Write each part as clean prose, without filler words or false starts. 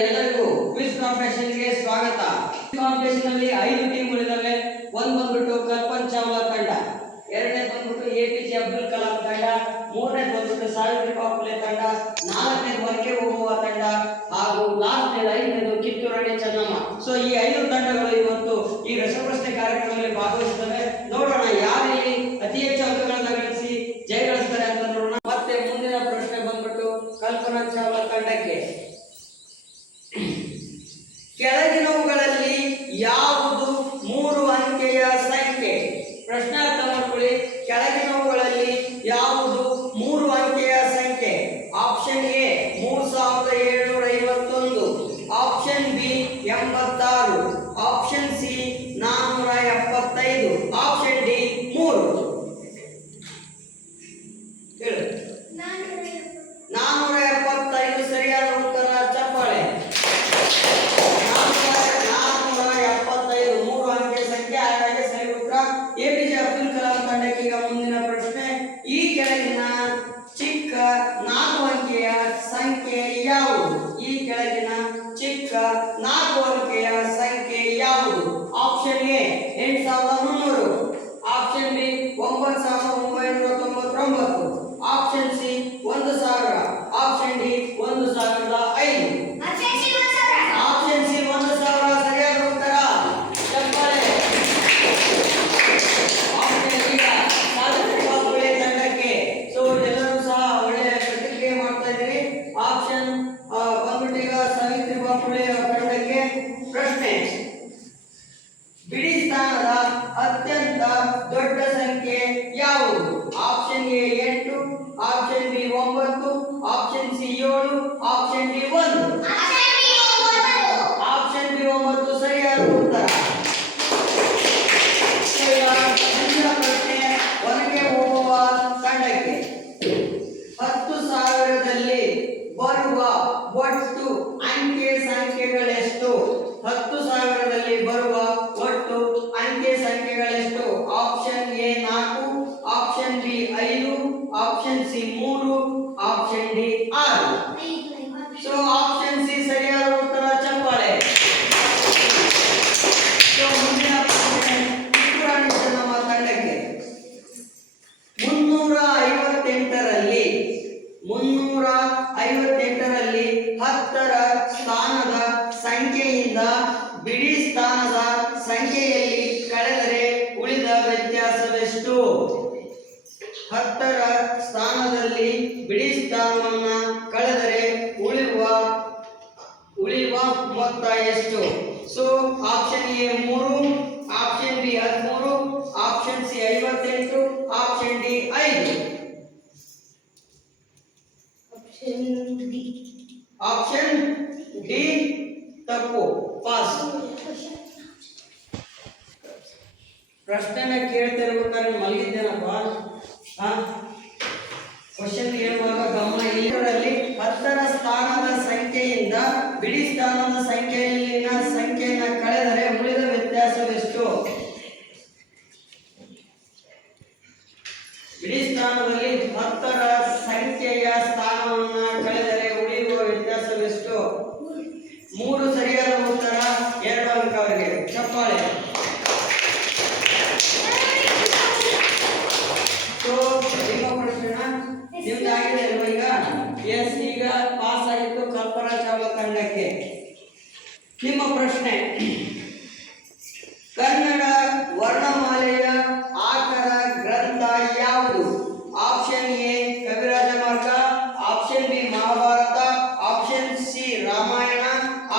ಎಲ್ಲರಿಗೂ quiz competition ಗೆ ಸ್ವಾಗತ. ಕಾಂಪಿಟೇಷನ್ ಅಲ್ಲಿ 5 ಟೀಮ್ ಗಳಿದಾವೆ. ಒಂದು ಬಂದ್ಬಿಟ್ಟು ಕಲ್ಪನ್ ಚಾವ್ಲಾ ತಂಡ, ಎರಡನೇ ಬಂದ್ಬಿಟ್ಟು ಎಪಿಜೆ ಅಬ್ದುಲ್ ಕಲಾಂ ತಂಡ, ಮೂರನೇ ಬಂದ್ಬಿಟ್ಟು ಸಾವಿತ್ರಿಬಾಯಿ ಫುಲೆ ತಂಡ, ನಾಲ್ಕನೇ ಒನಕೆ ಓಬವ್ವ ತಂಡ ಹಾಗೂ ಲಾಸ್ಟ್ನೇ ಐದನೇದು ಕಿತ್ತೂರು ರಾಣಿ ಚೆನ್ನಮ್ಮ. ಸೊ ಈ 5 ತಂಡಗಳು ಇವತ್ತು ಈ ರಸಪ್ರಶ್ನೆ ಕಾರ್ಯಕ್ರಮದಲ್ಲಿ ಭಾಗವಹಿಸುತ್ತವೆ. ನೋಡೋಣ ಯಾರಲ್ಲಿ ಅತಿ ಹೆಚ್ಚು ಅಂಕಗಳನ್ನು ಗಳಿಸಿ ಜಯಗಳಿಸ್ತಾರೆ ಅಂತ ನೋಡೋಣ. ಮತ್ತೆ ಮುಂದಿನ ಪ್ರಶ್ನೆ ಬಂದ್ಬಿಟ್ಟು ಕಲ್ಪನಾ ಚಾವ್ಲಾ ತಂಡಕ್ಕೆ. ಕೆಳಗಿನವುಗಳಲ್ಲಿ ಯಾವುದು 3 ಅಂಕೆಯ ಸಂಖ್ಯೆ? ಪ್ರಶ್ನೆ ಅರ್ಥ ಮಾಡ್ಕೊಳ್ಳಿ. ಕೆಳಗಿನವುಗಳಲ್ಲಿ ಯಾವುದು 3 ಅಂಕೆಯ ಸಂಖ್ಯೆ? Option A 3751, option B 86, option C 475, option D 3. ಹೇಳು. 475 ಸರಿಯಾದ ಉತ್ತರ. ಚಪ್ಪಾಳೆ. 475 3 ಅಂಕೆ ಸಂಖ್ಯೆ. ಹಾಗಾಗಿ ಸರಿ ಉತ್ತರ ಎಪಿಜೆ ಅಬ್ದುಲ್ ಕಲಾಂ ತಂಡಕ್ಕೆ. ಈಗ ಮುಂದಿನ ಪ್ರಶ್ನೆ, ಈ ಕೆಳಗಿನ ಚಿಕ್ಕ 4 ಅಂಕೆಯ ಸಂಖ್ಯೆ ಯಾವುದು? ಈ ಕೆಳಗಿನ ಚಿಕ್ಕ 4 ಅಂಕೆಯ ಸಂಖ್ಯೆ ಯಾವುದು? Option A 8300, option B 9999, option C 1000, option D 1005. Option C 1000 ಸರಿಯಾದ ಉತ್ತರ. ಚಪ್ಪಾಳೆ. ಆಪ್ಷನ್ ಡಿ ಸಾವಿತ್ರಿಬಾಯಿ ಫುಲೆ ತಂಡಕ್ಕೆ. ಸೊ ಎಲ್ಲರೂ ಸಹ ಒಳ್ಳೆಯ ಪ್ರತಿಕ್ರಿಯೆ ಮಾಡ್ತಾ ಇದ್ದೀರಿ. ಆಪ್ಷನ್ ಬಂದ್ಬಿಟ್ಟು ಈಗ ಸಾವಿತ್ರಿಬಾಯಿ ಫುಲೆ ತಂಡಕ್ಕೆ. ಪ್ರಶ್ನೆ, ಬಿಡಿ ಸ್ಥಾನದ ಅತ್ಯಂತ ದೊಡ್ಡ ಸಂಖ್ಯೆ ಯಾವುದು? Option A 8, option B 9, option C 7, option D 1. Option B 9 ಸರಿಯಾದ ಉತ್ತರ. ಮುಂದಿನ ಪ್ರಶ್ನೆ ಒನಕೆ ಓಬವ್ವ ತಂಡಕ್ಕೆ. 10,000ರಲ್ಲಿ ಬರುವ ಒಟ್ಟು ಅಂಕೆ ಸಂಖ್ಯೆಗಳೆಷ್ಟು? 10,000ರಲ್ಲಿ ಬರುವ ಒಟ್ಟು ಅಂಕೆ ಸಂಖ್ಯೆಗಳೆಷ್ಟು? Option A 4, option B 5, option C 3, option D 6. So option C ಸರಿಯಾದ ಉತ್ತರ. ಚಪ್ಪಾಳೆ. ಸೊ ಮುಂದಿನ ಪ್ರಶ್ನೆ ಕಿತ್ತೂರು ರಾಣಿ ಚೆನ್ನಮ್ಮ ತಂಡಕ್ಕೆ. 358ರಲ್ಲಿ 10ರ ಸ್ಥಾನದ ಸಂಖ್ಯೆಯಿಂದ ಬಿಡಿ ಸ್ಥಾನದ ಸಂಖ್ಯೆಯಲ್ಲಿ ಕಳೆದರೆ ಉಳಿದ ವ್ಯತ್ಯಾಸವೆಷ್ಟು? 10ರ ಸ್ಥಾನದಲ್ಲಿ ಬಿಡಿ ಸ್ಥಾನವನ್ನ ಕಳೆದರೆ ಉಳಿಯುವ ಮೊತ್ತ ಎಷ್ಟು? So option A 3, option B 13, option C 58, option D 5. Option D ತಪ್ಪು. ಪಾಸ್. ಪ್ರಶ್ನೆನ ಕೇಳ್ತಿರ್ಬೇಕಾದ್ರೆ ಮಲಗಿದ್ದೇನಪ್ಪ? ಕ್ವಶನ್ ಹೇಳುವಾಗ ಗಮನ. ಇದರಲ್ಲಿ 10ರ ಸ್ಥಾನದ ಸಂಖ್ಯೆಯಿಂದ ಬಿಡಿ ಸ್ಥಾನದ ಸಂಖ್ಯೆಯಲ್ಲಿನ ಸಂಖ್ಯೆಯನ್ನು ಕಳೆದರೆ ಉಳಿದ ವ್ಯತ್ಯಾಸವೆಷ್ಟು? ಬಿಡಿ ಸ್ಥಾನದಲ್ಲಿ 10ರ ಸಂಖ್ಯೆಯ ಸ್ಥಾನವನ್ನು ಕಳೆದರೆ ಉಳಿಯುವ ವ್ಯತ್ಯಾಸವೆಷ್ಟು? 3 ಸರಿಯಾದ ಉತ್ತರ. 2 ಅಂಕ ಅವರಿಗೆ. ಚಪ್ಪಾಳೆ. ಸೊ ನಿಮ್ಮ ಪ್ರಶ್ನೆ ನಿಮ್ದಾಗಿದೆ ಅಲ್ವಾ? ಈಗ ಎಸ್, ಈಗ ಪಾಸ್ ಆಗಿತ್ತು ಕಲ್ಪನಾ ಚಾವ್ಲಾ ತಂಡಕ್ಕೆ. ನಿಮ್ಮ ಪ್ರಶ್ನೆ, ಕನ್ನಡ ವರ್ಣಮಾಲೆಯ ಆಕರ ಗ್ರಂಥ ಯಾವುದು? Option A Kaviraja Marga, option B Mahabharata, option C Ramayana,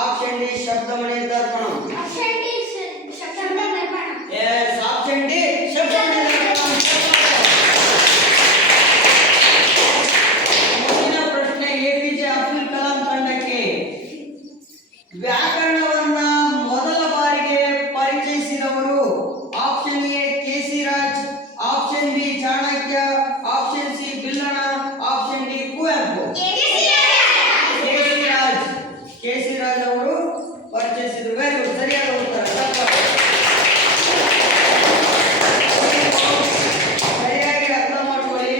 option D Shabdamani Darpana. Option D Shabdamani Darpana. Yes, option D Shabdamani Darpana. ಮುಂದಿನ ಪ್ರಶ್ನೆ ಎಪಿಜೆ ಅಬ್ದುಲ್ ಕಲಾಂ ತಂಡಕ್ಕೆ. ವ್ಯಾಕರಣವನ್ನ ಮೊದಲ ಬಾರಿಗೆ ಪರಿಚಯಿಸಿದವರು? Option A Keshiraja, option B Chanakya, option C Bilhana, option D Kuvempu. Keshiraja ಅವರು ಪರಿಚಯಿಸಿದರು. ವೆರಿ ಗುಡ್, ಸರಿಯಾದ ಉತ್ತರ. ಸರಿಯಾಗಿ ಅರ್ಥ ಮಾಡ್ಕೊಳ್ಳಿ.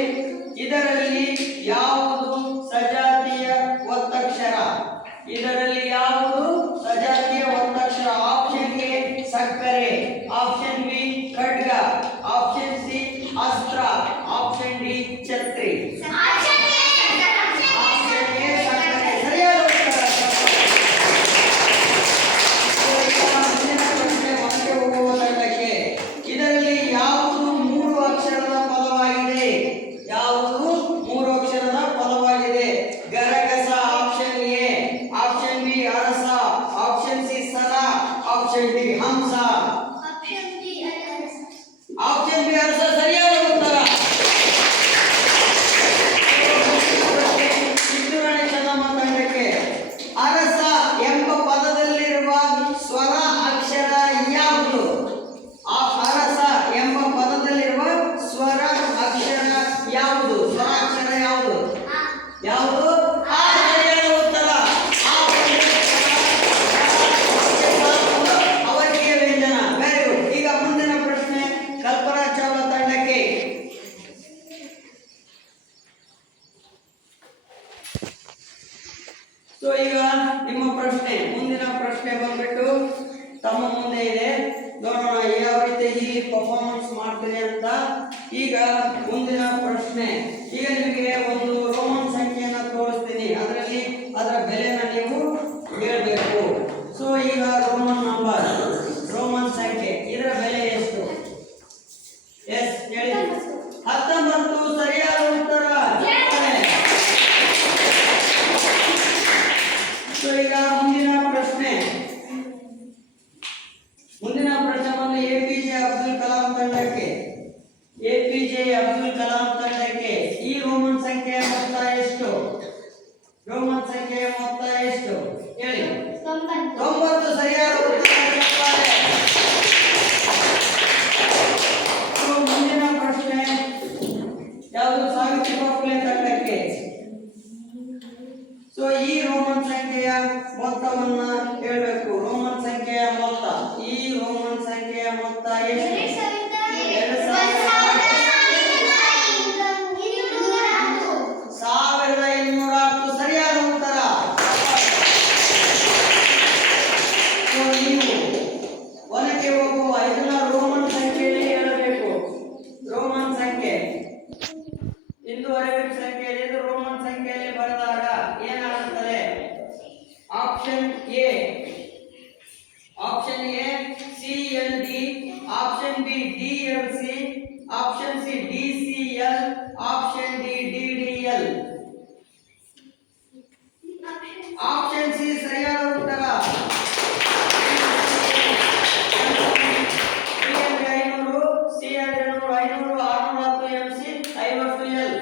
ಇದರಲ್ಲಿ ಯಾವುದು ಸಜಾತಿಯ ಒತ್ತಕ್ಷರ? ಇದರಲ್ಲಿ ಯಾವ ಸಜಾತಿಯ ಒತ್ತಕ್ಷರ. ಆಪ್ಷನ್ ಎ ಸಕ್ಕರೆ, ಆಪ್ಷನ್ ಬಿ ಖಡ್ಗ, ಆಪ್ಷನ್ ಸಿ ಅಸ್ತ್ರ, ಆಪ್ಷನ್ ಡಿ ಛತ್ರಿ. ಆಪ್ಷನ್ ಎ ಸಕ್ಕರೆ ಸರಿಯಾದ ಉತ್ತರ. ಮುಂದಿನ ಪ್ರಶ್ನೆ ಮತ್ತೆ ಹೋಗುವ ತಂಡಕ್ಕೆ. ಇದರಲ್ಲಿ ಯಾವುದು 3 ಅಕ್ಷರದ ಪದವಾಗಿದೆ? ಯಾವುದು 3 ಅಕ್ಷರದ ಪದವಾಗಿದೆ? ಗರಗಸ, ಆಪ್ಷನ್ ಎ, ಆಪ್ಷನ್ ಬಿ ಅರಸ, ಆಪ್ಷನ್ ಸಿ ಸರ, ಆಪ್ಷನ್ ಡಿ ಹಂಸ. ಆಪ್ಷನ್ ಬಿ ಅರಸ ಸರಿಯಾದ ಉತ್ತರ. ಕಿತ್ತೂರಾಣಿ ಚೆನ್ನಮ್ಮ ತಂಡಕ್ಕೆ. ಅರಸ ಎಂಬ ಪದದಲ್ಲಿರುವ ಸ್ವರ ಅಕ್ಷರ ಯಾವುದು? ಅರಸ ಎಂಬ ಪದದಲ್ಲಿರುವ ಸ್ವರ ಅಕ್ಷರ ಯಾವುದು? ಸ್ವರಾಕ್ಷರ ಯಾವುದು? ಯಾವುದು? ಆ ಸರಿಯಾದ ಉತ್ತರ. ಅವರಿಗೆ ವ್ಯಂಜನ. Very good. ಈಗ ಮುಂದಿನ ಪ್ರಶ್ನೆ ಕಲ್ಪನಾ ಚಾವ್ಲಾ ತಂಡಕ್ಕೆ. ಸೊ ಈಗ ನಿಮ್ಮ ಪ್ರಶ್ನೆ, ಮುಂದಿನ ಪ್ರಶ್ನೆ ಬಂದ್ಬಿಟ್ಟು ತಮ್ಮ ಮುಂದೆ ಇದೆ. ನೋಡೋಣ ಯಾವ ರೀತಿ ಪರ್ಫಾರ್ಮೆನ್ಸ್ ಮಾಡ್ತೀರಿ ಅಂತ. ಈಗ ಮುಂದಿನ ಪ್ರಶ್ನೆ. ಈಗ ನಿಮಗೆ ಒಂದು ರೋಮನ್ ಸಂಖ್ಯೆಯನ್ನು ತೋರಿಸ್ತೀನಿ. ಅದರಲ್ಲಿ ಅದರ ಬೆಲೆನ ನೀವು ಹೇಳಬೇಕು. ಸೊ ಈಗ ರೋಮನ್ ನಂಬರ್, ರೋಮನ್ ಸಂಖ್ಯೆ, ಇದರ ಬೆಲೆ ಎಷ್ಟು? ಎಸ್ ಹೇಳಿ. 19 ಸರಿಯಾದ ಉತ್ತರ. ಸೊ ಈಗ ಮುಂದಿನ ಪ್ರಶ್ನೆ. ಮುಂದಿನ ಪ್ರಶ್ನೆ ಬಂದು ಎಪಿಜೆ ಅಬ್ದುಲ್ ಕಲಾಂ ತಂಡಕ್ಕೆ. ಎಪಿಜೆ ಅಬ್ದುಲ್ ಕಲಾಂ ತಂಡಕ್ಕೆ ಈ ರೋಮನ್ ಸಂಖ್ಯೆಯ ಮೊತ್ತ ಎಷ್ಟು? ರೋಮನ್ ಸಂಖ್ಯೆಯ ಮೊತ್ತ ಎಷ್ಟು ಹೇಳಿ? 90 ಸರಿಯಾದ ಉತ್ತರ. ಸೊ ಮುಂದಿನ ಪ್ರಶ್ನೆ ಯಾವುದು? ಸಾವಿತ್ರಿ ಬಾಪುಲೆ ತಂಡಕ್ಕೆ. ಸೊ ಈ ರೋಮನ್ ಸಂಖ್ಯೆಯ ಮೊತ್ತವನ್ನ ಹೇಳಬೇಕು. ರೋಮನ್ ಸಂಖ್ಯೆಯ ಮೊತ್ತ, ಈ ರೋಮನ್ ಸಂಖ್ಯೆಯ ಮೊತ್ತ ಎಷ್ಟು? 1210 ಸರಿಯಾದ ಉತ್ತರ. ಸೊ ನೀವು ಒನಕ್ಕೆ ಹೋಗುವ ಇದನ್ನ ರೋಮನ್ ಸಂಖ್ಯೆಯಲ್ಲಿ ಹೇಳಬೇಕು. ರೋಮನ್ ಸಂಖ್ಯೆ ಇಂದು ಅರೇಬಿಕ್ ಸಂಖ್ಯೆಯಲ್ಲಿ, ಇದು ರೋಮನ್ ಸಂಖ್ಯೆಯಲ್ಲಿ ಬರೆದಾಗ ಏನಾಗುತ್ತದೆ? Option A, option A CLD, option B DLC, option C DCL, option D DDL. Option C ಸರಿಯಾದ ಉತ್ತರ. CL 500, MC 50L,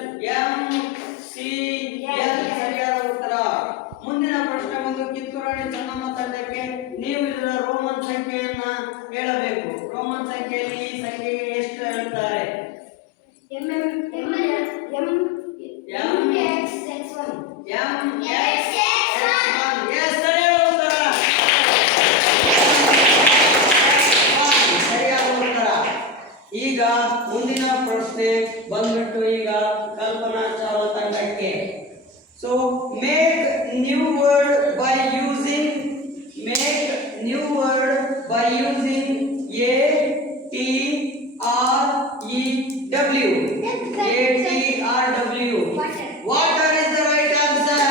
MCL ಸರಿಯಾದ ಉತ್ತರ. ಮುಂದಿನ ಪ್ರಶ್ನೆ ಬಂದು ಕಿತ್ತೂರಾಣಿ ಚೆನ್ನಮ್ಮ ತಂಡಕ್ಕೆ. ನೀವು ಇದರ ರೋಮನ್ ಸಂಖ್ಯೆಯನ್ನ ಹೇಳಬೇಕು. ರೋಮನ್ ಸಂಖ್ಯೆಯಲ್ಲಿ ಈ ಸಂಖ್ಯೆಗೆ ಎಷ್ಟು ಹೇಳ್ತಾರೆ? ಸರಿಯಾದ ಉತ್ತರ. ಈಗ ಮುಂದಿನ ಪ್ರಶ್ನೆ ಬಂದ್ಬಿಟ್ಟು ಈಗ ಕಲ್ಪನಾ ಚಾವ್ಲಾ ತಂಡಕ್ಕೆ. So make new word by using ATREW. Water is the right answer.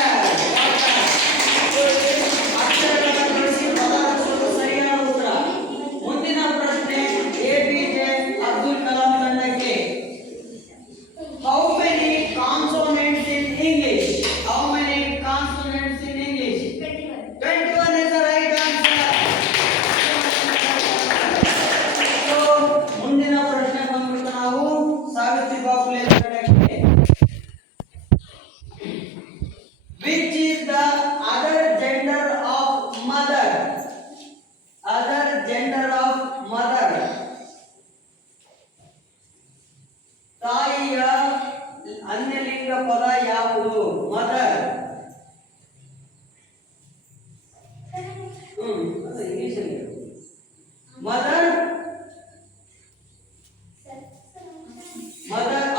ಅಕ್ಷರಗಳನ್ನು ಬಳಸಿ ಪದ ರಚಿಸುವುದು ಸರಿಯಾದ ಉತ್ತರ. ಮುಂದಿನ ಪ್ರಶ್ನೆ ಎಪಿಜೆ ಅಬ್ದುಲ್ ಕಲಾಂ ತಂಡಕ್ಕೆ. How many consonants in English? 21 is the right answer. So ಮುಂದಿನ ಪ್ರಶ್ನೆ ಬಂದ್ಬಿಟ್ಟು ನಾವು ಸಾವಿತ್ರಿ ಬಾಪುಲೆ ತಂಡಕ್ಕೆ. Which is the other gender of mother? ತಾಯಿಯ ಅನ್ಯಲಿಂಗ ಪದ ಯಾವುದು? ಮದರ್. ಅದು ಇಂಗ್ಲಿಷ್ ಅಲ್ಲಿ mother.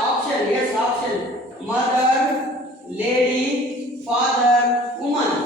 Options, option mother, lady, father, woman.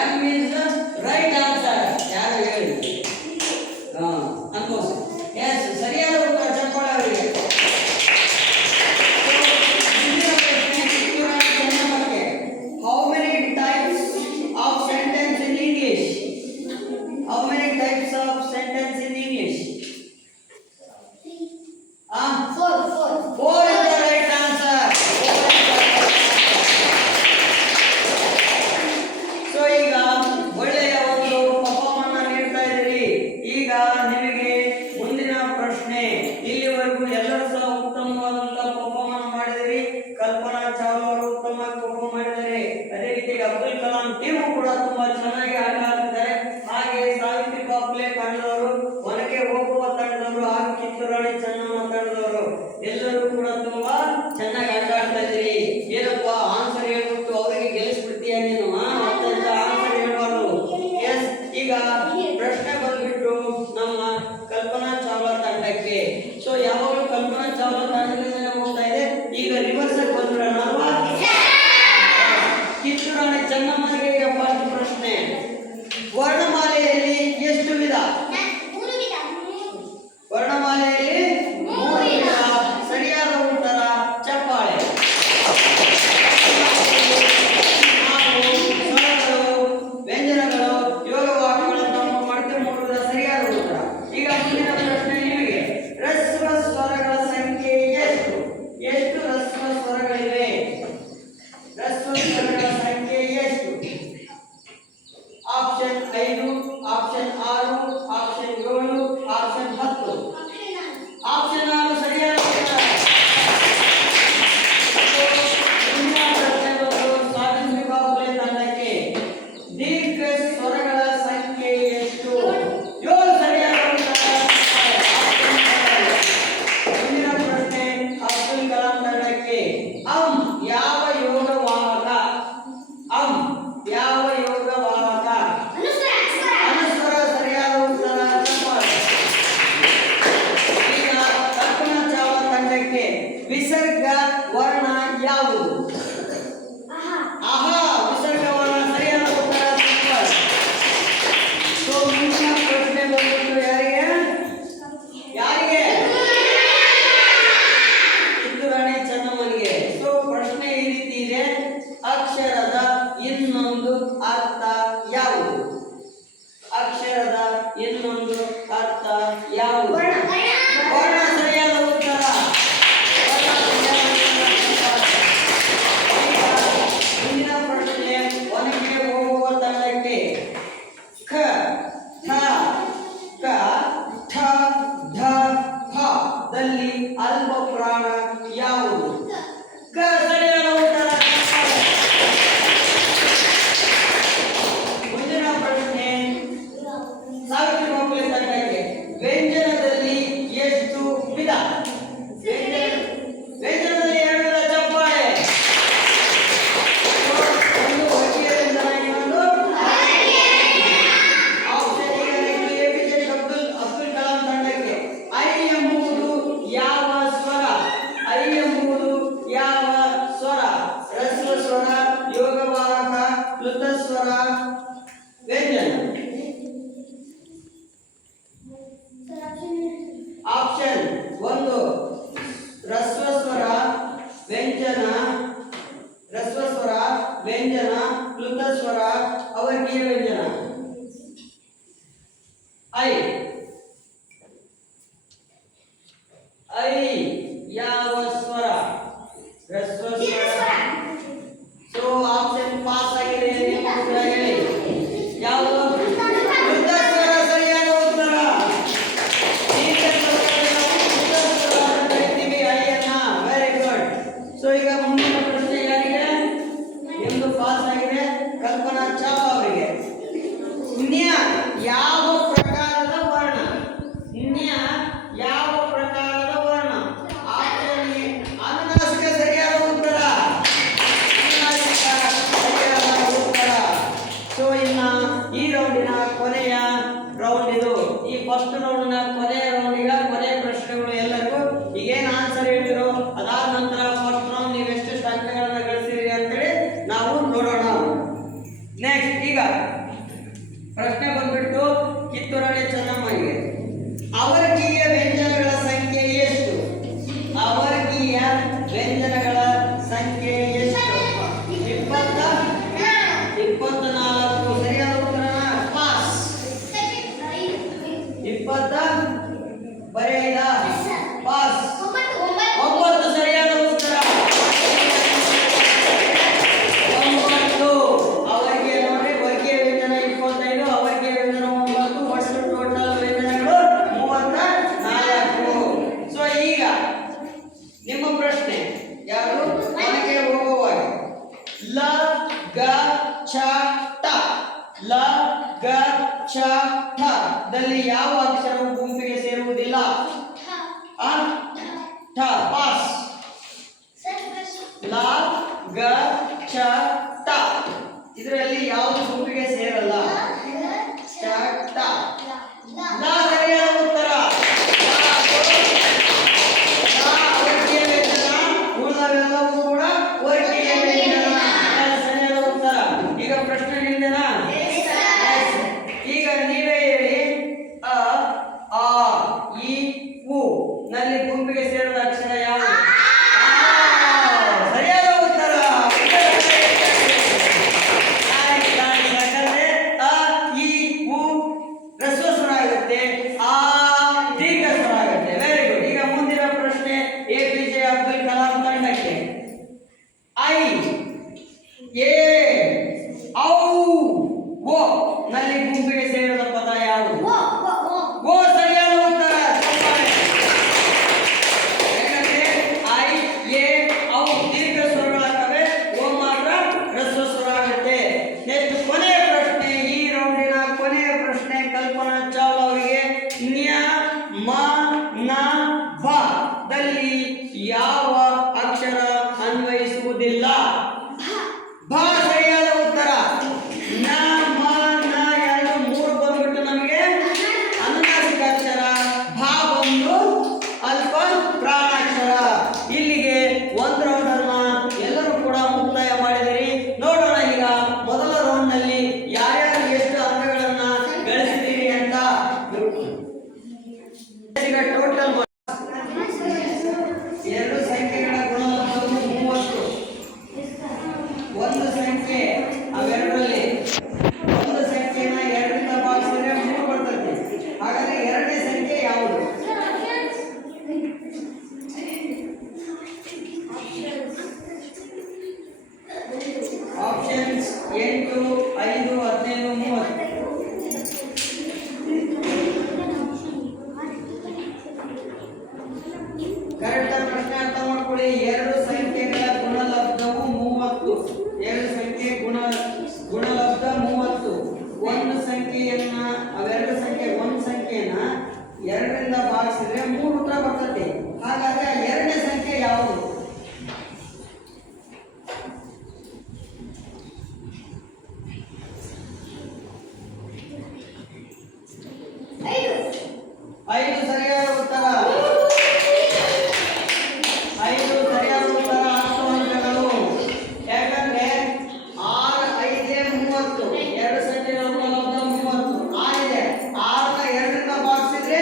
M is right answer. ಯಾರು ಹೇಳಿ? ಅನ್ಕೋಸ್. ಎಸ್, ಸರಿಯಾದ ಉತ್ತರ. ಚಪ್ಪಾಳೆ ಅವರಿಗೆ. How many types of sentence in English? How many types of sentence in English? Four is the right answer. So ಈಗ ಒಳ್ಳೆಯ ಒಂದು ಪಫಾರ್ಮನ್ನ ನೀಡ್ತಾ ಇದ್ದೀರಿ. ಈಗ ನಿಮಗೆ ಮುಂದಿನ ಪ್ರಶ್ನೆ. ಇಲ್ಲಿವರೆಗೂ ಎಲ್ಲರೂ ಸಹ ಉತ್ತಮವಾದಂತಹ ಪರ್ಫಾರ್ಮೆನ್ಸ್ ಮಾಡಿದಿರಿ. ಕಲ್ಪನಾ ಚಾವ್ಲಾ ಅವರು ಉತ್ತಮವಾಗಿ ಪರ್ಫಾರ್ಮ್ ಮಾಡಿದ್ದಾರೆ. ಅದೇ ರೀತಿ ಅಬ್ದುಲ್ ಕಲಾಂ ಟೀಮ್ ಕೂಡ ತುಂಬಾ ಚೆನ್ನಾಗಿ ಆಟ ಆಡ್ತಿದ್ದಾರೆ. ಹಾಗೆ ಸಾವಿತ್ರಿ ಬಾಪುಲೆ ತಂಡದವರು, ಒನಕೆ ಹೋಗುವ ತಂಡದವರು ಹಾಗೂ ಕಿತ್ತೂರು ರಾಣಿ ಚೆನ್ನಮ್ಮ ತಂಡದವರು ಎಲ್ಲರೂ ಕೂಡ ತುಂಬಾ ಚೆನ್ನಾಗಿ ಆಟ ಆಡ್ತಾ ಇದ್ದೀರಿ. ಏನಪ್ಪ ಆನ್ಸರ್ ಹೇಳ್ಬಿಟ್ಟು ಅವರಿಗೆ ಗೆಲ್ಲಿಸ್ಬಿಡ್ತೀಯ ನೀನು? ಅಂತ ಆನ್ಸರ್ ಹೇಳ್ಬಾರ್ದು. ಎಸ್, ಈಗ ಪ್ರಶ್ನೆ ಬಂದ್ಬಿಟ್ಟು ನಮ್ಮ ಕಲ್ಪನಾ ಚಾವ್ಲಾ ತಂಡಕ್ಕೆ. ಸೊ ಯಾವಾಗಲೂ ಕಲ್ಪನಾ ಚಾವ್ಲಾ ತಂಡದಿಂದ ಹೋಗ್ತಾ ಇದೆ. ಈಗ ರಿವರ್ಸ್ ಆಗಿ ಬಂದ್ಬಿಡೋಣ ಅಲ್ವಾ? ಕಿತ್ತೂರು ರಾಣಿ ಚೆನ್ನಮ್ಮನಿಗೆ ಈಗ ಫಸ್ಟ್ ಪ್ರಶ್ನೆ. ವರ್ಣಮಾಲೆಯಲ್ಲಿ ಎಷ್ಟು ವಿಧ? ವರ್ಣಮಾಲೆಯಲ್ಲಿ 3 ವಿಧ. ಸರಿಯಾದ ಉತ್ತರ. ಚಪ್ಪಾಳೆ. ಸ್ವರಗಳು, ವ್ಯಂಜನಗಳು, ಯೋಗವಾಕ್ಯಗಳನ್ನು ನಾವು ಮಾಡ್ತೇವೆ. 3 ವಿಧ. ಸರಿಯಾದ ಉತ್ತರ. ಈಗ ಮುಂದಿನ ಪ್ರಶ್ನೆ ನಿಮಗೆ. ಹ್ರಸ್ವ ಸ್ವರಗಳ ಸಂಖ್ಯೆ ಎಷ್ಟು? ಎಷ್ಟು ಹ್ರಸ್ವ ಸ್ವರಗಳಿವೆ? ಹ್ರಸ್ವ ಸ್ವರಗಳ ಸಂಖ್ಯೆ ಎಷ್ಟು? Option 5, option 6, option 7, option 10. Option 6 ಸರಿಯಾದ ಉತ್ತರ. ಮುಂದಿನ ಪ್ರಶ್ನೆ ಬಂದು ಸಾವಿತ್ರಿ ಬಾಪುಲೆ ತಂಡಕ್ಕೆ. ದೀರ್ಘ ಸ್ವರಗಳ ಸಂಖ್ಯೆ ಎಷ್ಟು? 7 ಸರಿಯಾದ ಉತ್ತರ. ಮುಂದಿನ ಪ್ರಶ್ನೆ ಅಬ್ದುಲ್ ಕಲಾಂ ತಂಡಕ್ಕೆ. ಯಾವ ಯೋಗವಾಹಕ? ಯಾವ ಯೋಗವಾಹಕ? ಅನುಸ್ವರ. ಸರಿಯಾದ ಉತ್ತರ. ಈಗ ಕಲ್ಪನಾ ಚಾವ್ಲಾ ತಂಡಕ್ಕೆ ವಿಸರ್ಗ ವರ್ಣ ಯಾವುದು? ಆಹಾ, ವಿಸರ್ಗ ವರ್ಣ. ಸರಿಯಾದ ಉತ್ತರ. ಸೊ ಮುಂದಿನ ಪ್ರಶ್ನೆ ಬಂದ್ಬಿಟ್ಟು ಯಾರಿಗೆ? ಯಾರಿಗೆ? ಕಿತ್ತೂರು ರಾಣಿ ಚೆನ್ನಮ್ಮನಿಗೆ. ಸೊ ಪ್ರಶ್ನೆ ಈ ರೀತಿ ಇದೆ. ಅಕ್ಷರದ ಇನ್ನೊಂದು ಅರ್ಥ ಯಾವುದು? ಅಕ್ಷರದ ಇನ್ನೊಂದು ಅರ್ಥ ಯಾವುದು? ವರ್ಣ. ಸರಿಯಾದ ಉತ್ತರ. ಮುಂದಿನ ಪ್ರಶ್ನೆ ಒನಕೆ ಹೋಗುವ ತಂಡಕ್ಕೆ. ಖ, ಠ, ಕ, ಠ, ಧ, ಫ ದಲ್ಲಿ ಅಲ್ಪ ಪ್ರಾಣ ಯಾವುದು? ಕ ಸರಿಯಾದ ಉತ್ತರ. ಮುಂದಿನ ಪ್ರಶ್ನೆ ಸಾವಿತ್ರಿ ಬಾಪುಲೆ ತಂಡಕ್ಕೆ. ವ್ಯಂಜನದಲ್ಲಿ ಎಷ್ಟು ವಿಧ? ವ್ಯಂಜನದಲ್ಲಿ 2 ವಿಧ. ಚಪ್ಪಾಳೆ. ಒಂದು ಹೊಟ್ಟಿಗೆ ವ್ಯಂಜನ, ಇನ್ನೊಂದು ಆಪ್ಷನ್. ಈಗ ನೆಕ್ಸ್ಟ್ ಎಪಿಜೆ ಅಬ್ದುಲ್ ಕಲಾಂ ತಂಡಕ್ಕೆ. ಐ ಎಂಬುದು ಯಾವ ಸ್ವರ? ಐ ಎಂಬುದು ಯಾವ ಸ್ವರ? ಹ್ರಸ್ವ ಸ್ವರ, ಯೋಗವಾಹಕ, ಪ್ಲುತ ಸ್ವರ, ವ್ಯಂಜನ. ಆಪ್ಷನ್ 1 ಹ್ರಸ್ವ ಸ್ವರ, ವ್ಯಂಜನ, ಹ್ರಸ್ವ ಸ್ವರ, ವ್ಯಂಜನ, ಪ್ಲುತ ಸ್ವರ, ಅವರ್ಗೀಯ ವ್ಯಂಜನ. ಐ ಯಾವ ಸ್ವರ? ಹ್ರಸ್ವ ಸ್ವರ. ಸೊ ಆಪ್ಷನ್ ಪಾಸ್ ಆಗಿದೆ. ನೀವು ಕೂಡ ಹೇಳಿ ಯಾವುದು? ಪ್ಲುತ ಸ್ವರ. ಸರಿಯಾದ ಉತ್ತರ. Very good. ಸೊ ಈಗ ಮುಂದಿನ ಪ್ರಶ್ನೆ ಯಾರಿಗೆ? ಎಂದು ಪಾಸ್ ಆಗಿದೆ ಕಲ್ಪನಾ ಚಾವ್ಲಾ ಅವರಿಗೆ. ನ್ಯ ಯಾವ ಪ್ರಕಾರದ ವರ್ಣ? ನ್ಯ ಯಾವ ಪ್ರಕಾರದ ವರ್ಣ? ಆಪ್ಷನ್ ಎ ಅನುನಾಸಿಕ. ಸರಿಯಾದ ಉತ್ತರ. ಅನುನಾಸಿಕ. ಛ ಟ. ಲ ಗ ಛ ಠ ದಲ್ಲಿ ಯಾವ ಅಕ್ಷರವು ಗುಂಪಿಗೆ ಸೇರುವುದಿಲ್ಲ? ಆ ಠ. ಪಾಸ್. ಲ ಗ ಛ ಟ ಇದರಲ್ಲಿ ಯಾವುದು ಗುಂಪಿಗೆ ಸೇರಲ್ಲ? ಛ ಟ. ಲ ಸರಿಯಾದ ಉತ್ತರ. ಉಳಿದವೆಲ್ಲವೂ ಕೂಡ ವರ್ಗೀಯ ವ್ಯಂಜನ. ಸರಿಯಾದ ಉತ್ತರ. ಈಗ ಪ್ರಶ್ನೆ ನಿಮ್ದೇನಾ? ಈಗ ನೀವೇ ಹೇಳಿ. ಅ ಆ ಇ ಉ ನಲ್ಲಿ ಗುಂಪಿಗೆ ಸೇರಿದ ಅಕ್ಷರ ಯಾವುದು? ಸರಿಯಾದ ಉತ್ತರ. ಯಾಕಂದ್ರೆ ಅ ಇ ಉ ಹ್ರಸ್ವ ಸ್ವರ ಆಗುತ್ತೆ, ಆ ದೀರ್ಘ ಸ್ವರ ಆಗುತ್ತೆ. Very good. ಈಗ ಮುಂದಿನ ಪ್ರಶ್ನೆ APJ ಅಬ್ದುಲ್ ಕಲಾಂ ತಂಡಕ್ಕೆ. ಐ ಎ ಔ ಓ ನಲ್ಲಿ ಗುಂಪಿಗೆ ಸೇರಿದ ಪದ ಯಾವುದು? ಓ ಸರಿಯಾದ ಉತ್ತರ. ಯಾಕಂದ್ರೆ ಐ ಎ ಔ ದೀರ್ಘ ಸ್ವರಗಳಾಗ್ತವೆ, ಓ ಮಾತ್ರ ಹ್ರಸ್ವ ಸ್ವರ ಆಗುತ್ತೆ. ನೆಕ್ಸ್ಟ್ ಕೊನೆಯ ಪ್ರಶ್ನೆ, ಈ ರೌಂಡಿನ ಕೊನೆಯ ಪ್ರಶ್ನೆ ಕಲ್ಪನಾ ಚಾವ್ಲಾ ಅವರಿಗೆ. ನ್ಯ ಮ ನ ಭ ದಲ್ಲಿ ಯಾವ ಅಕ್ಷರ ಅನ್ವಯಿಸುವುದಿಲ್ಲ? ಭ ಸರಿಯಾದ ಉತ್ತರ. ನ ಮ ನ ಎರಡು ಮೂರು ಬಂದ್ಬಿಟ್ಟು ನಮಗೆ ಅನುನಾಸಿಕ ಅಕ್ಷರ, ಭ ಬಂದು ಅಲ್ಪ ಪ್ರಾಣಾಕ್ಷರ. ಇಲ್ಲಿಗೆ ಒಂದು ರೌಂಡ್ ಅನ್ನ ಎಲ್ಲರೂ ಕೂಡ ಮುಕ್ತಾಯ ಮಾಡಿದಿರಿ. ನೋಡೋಣ ಈಗ ಮೊದಲ ರೌಂಡ್ ನಲ್ಲಿ ಯಾರ್ಯಾರು ಎಷ್ಟು ಅಂಕಗಳನ್ನ ಗಳಿಸಿದ್ದೀರಿ ಅಂತ. ಈಗ ಟೋಟಲ್ ಎರಡು ಸಂಖ್ಯೆಗಳ ಗುಣಲಬ್ಧವು 30. ಒಂದು ಸಂಖ್ಯೆ ಅವೆರಡರಲ್ಲಿ ಒಂದು ಸಂಖ್ಯೆನ ಎರಡರಿಂದ ಭಾಗಿಸಿದ್ರೆ 3 ಬರ್ತದೆ. ಹಾಗಾದ್ರೆ ಎರಡನೇ ಸಂಖ್ಯೆ ಯಾವುದು? ಆಪ್ಷನ್ಸ್ 8, 5, 15, 30. ಕರೆಕ್ಟ್ ಪ್ರಶ್ನೆ ಅರ್ಥ ಮಾಡ್ಕೊಳ್ಳಿ. ಎರಡು ಸಂಖ್ಯೆಗಳ ಗುಣಲಬ್ಧವು 30. ಎರಡು ಸಂಖ್ಯೆ ಗುಣಲಬ್ಧ 30. ಒಂದು ಸಂಖ್ಯೆಯನ್ನ ಅವೆರಡು ಸಂಖ್ಯೆ ಒಂದು ಸಂಖ್ಯೆಯನ್ನ ಎರಡರಿಂದ ಭಾಗಿಸಿದ್ರೆ 3 ಉತ್ತರ ಬರ್ತದೆ. ಹಾಗಾದ್ರೆ ಎರಡನೇ ಸಂಖ್ಯೆ ಯಾವುದು? ಐದು ಸರಿಯಾದ ಉತ್ತರ. 5 ಸರಿಯಾದ ಉತ್ತರ. 10 ಅಂಕಗಳು. ಯಾಕಂದ್ರೆ 6, 5, 30 ಎರಡು ಸಂಖ್ಯೆಗಳ ಗುಣಲಬ್ಧ 30. 6 ಇದೆ, 6ನ ಎರಡರಿಂದ ಭಾಗಿಸಿದ್ರೆ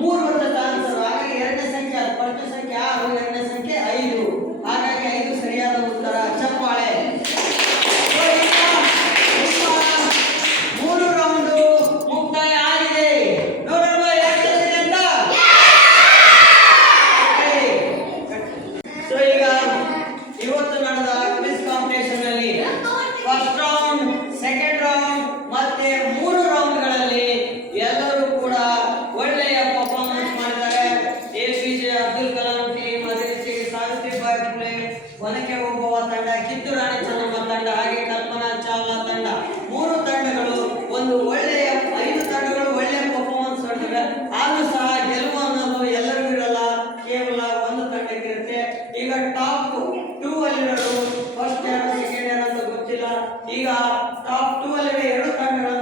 3 ಬರ್ತದೆ ಆನ್ಸರ್. ಹಾಗಾಗಿ ಎರಡನೇ ಸಂಖ್ಯೆ ಫಸ್ಟ್ ಸಂಖ್ಯೆ 6, ಎರಡನೇ ಸಂಖ್ಯೆ 5. ಹಾಗಾಗಿ 5 ಸರಿಯಾದ ಉತ್ತರ. ಚಪ್ಪಾಳೆ. ಮೂರು ರೌಂಡ್ ಮುಕ್ತಾಯ ಆಗಿದೆ. ನೋಡೋಣ ಯಾಕೆ ಅಂತ. ಸೊ ಈಗ ಇವತ್ತು ನಡೆದ ಕ್ವಿಜ್ ಕಾಂಪಿಟೇಷನ್ ನಲ್ಲಿ ಫಸ್ಟ್ ರೌಂಡ್, ಸೆಕೆಂಡ್ ರೌಂಡ್ ಮತ್ತೆ 3 ರೌಂಡ್ಗಳಲ್ಲಿ ಎಲ್ಲರೂ ಕೂಡ ಒಳ್ಳೆಯ ಪರ್ಫಾರ್ಮೆನ್ಸ್ ಮಾಡಿದ್ದಾರೆ. APJ ಅಬ್ದುಲ್ ಕಲಾಂ ಟೀಮ್, ಅದೇ ರೀತಿ ಸಾವಿತ್ರಿಬಾಯಿ ಫುಲೆ, ಒನಕೆ ಓಬವ್ವ ತಂಡ, ಕಿತ್ತೂರು ರಾಣಿ ಚೆನ್ನಮ್ಮ ತಂಡ, ಹಾಗೆ ಕಲ್ಪನಾ ಚಾವ್ಲಾ ತಂಡ. 3 ತಂಡಗಳು ಒಂದು ಒಳ್ಳೆಯ 5 ತಂಡಗಳು ಒಳ್ಳೆಯ ಪರ್ಫಾರ್ಮೆನ್ಸ್ ಮಾಡಿದ್ದಾರೆ. ಆದ್ರೂ ಸಹ ಗೆಲುವು ಅನ್ನೋದು ಎಲ್ಲರಿಗೂ ಇರಲ್ಲ, ಕೇವಲ ಒಂದು ತಂಡಕ್ಕೆ ಇರುತ್ತೆ. ಈಗ ಟಾಪ್ 2 ಅಲ್ಲಿರೋರು ಫಸ್ಟ್ ಯಾರು ಸೆಕೆಂಡ್ ಯಾರು ಅಂತ ಗೊತ್ತಿಲ್ಲ. ಈಗ ಟಾಪ್ 2 ಅಲ್ಲಿರೋ 2 ತಂಡಗಳು